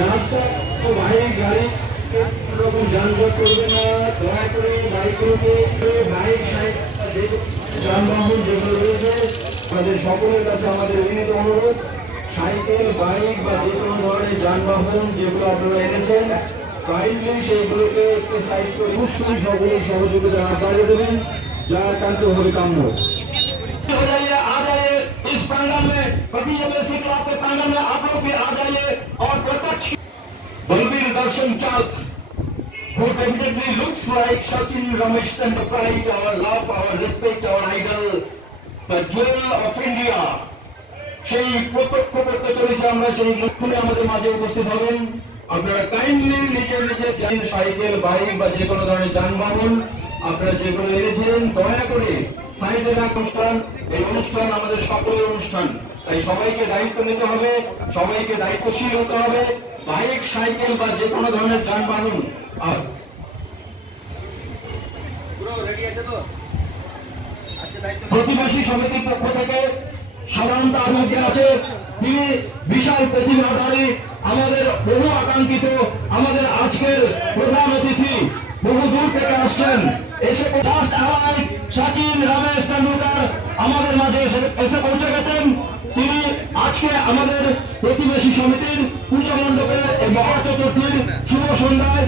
রাস্তা ও বাইরে গাড়ি রকম যানজট করবে না, দয়া করে বাইকগুলোকে বাইক যানবাহন যেগুলো রয়েছে আমাদের সকলের কাছে আমাদের বিনীত অনুরোধ, সাইকেল বাইক বা যে কোনো ধরনের যানবাহন যেগুলো আপনারা এনেছেন কাইন্ডলি সেইগুলোকে একটু সাইড করে অবশ্যই সকলের সহযোগিতা বাড়িয়ে দেবেন, যা একান্ত হবে কাম্য। आ जाइए इस प्रांगण में, प्रतिनिधि क्लब के प्रांगण में आप लोग भी आ जाइए और प्रत्यक्ष बलबीर दर्शन चौथ who definitely looks like Sachin Ramesh and the pride, our love, our respect, our idol, the jewel of India. সেই প্রত্যক্ষ করতে চলেছে আমরা সেই লক্ষ্যে আমাদের মাঝে উপস্থিত হবেন। আপনারা কাইন্ডলি নিজের নিজের সাইকেল বাইক বা যে কোনো ধরনের যানবাহন আপনারা যেগুলো এনেছেন দয়া করে সাইডে অনুষ্ঠান, এই অনুষ্ঠান আমাদের সকলের অনুষ্ঠান, তাই সবাইকে দায়িত্ব নিতে হবে, সবাইকে দায়িত্বশীল হতে হবে। বাইক সাইকেল বা যে কোনো ধরনের যানবাহন প্রতিবেশী সমিতির পক্ষ থেকে সাধারণত আমাদের আছে, তিনি বিশাল প্রতিভাধারী, আমাদের বহু আকাঙ্ক্ষিত, আমাদের আজকের প্রধান অতিথি বহু দূর থেকে আসছেন, এসে সচিন রমেশ তেন্ডুলকর আমাদের মাঝে এসে পৌঁছে গেছেন। তিনি আজকে আমাদের প্রতিবেশী সমিতির পুজো মণ্ডপে মহা চতুর্থীর শুভ সন্ধ্যায়